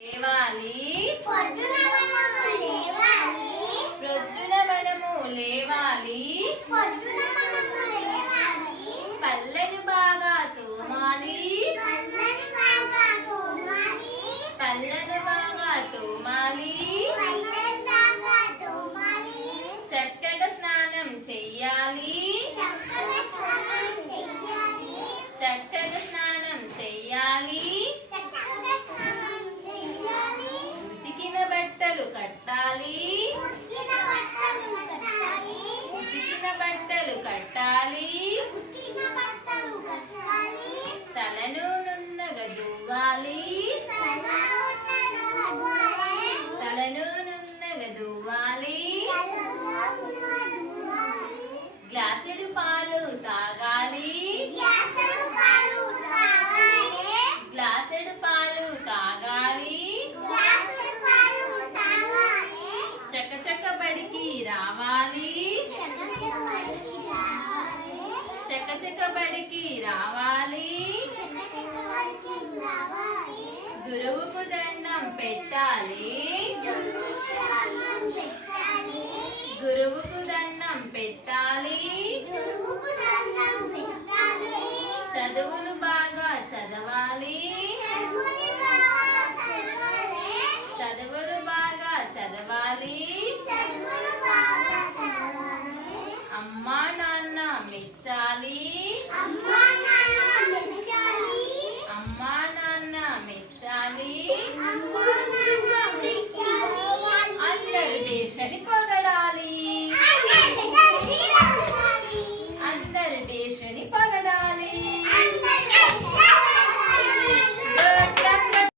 లేవాలి ప్రొద్దున మనము లేవాలి పళ్ళను బాగా తోమాలి పళ్ళను బాగా తోమాలి చక్కగా స్నానం చెయ్యాలి చక్కగా స్నానం చెయ్యాలి ఉతికిన బట్టలు కట్టాలి ఉతికిన బట్టలు కట్టాలి తలను నున్నగా దువ్వాలి తలను నున్నగా దువ్వాలి గ్లాసుడు పాలు తాగాలి గ్లాసుడు పాలు తాగాలి చకచక బడికి రావాలి చకచక బడికి రావాలి గురువుకు దండం పెట్టాలి గురువుకు దండం పెట్టాలి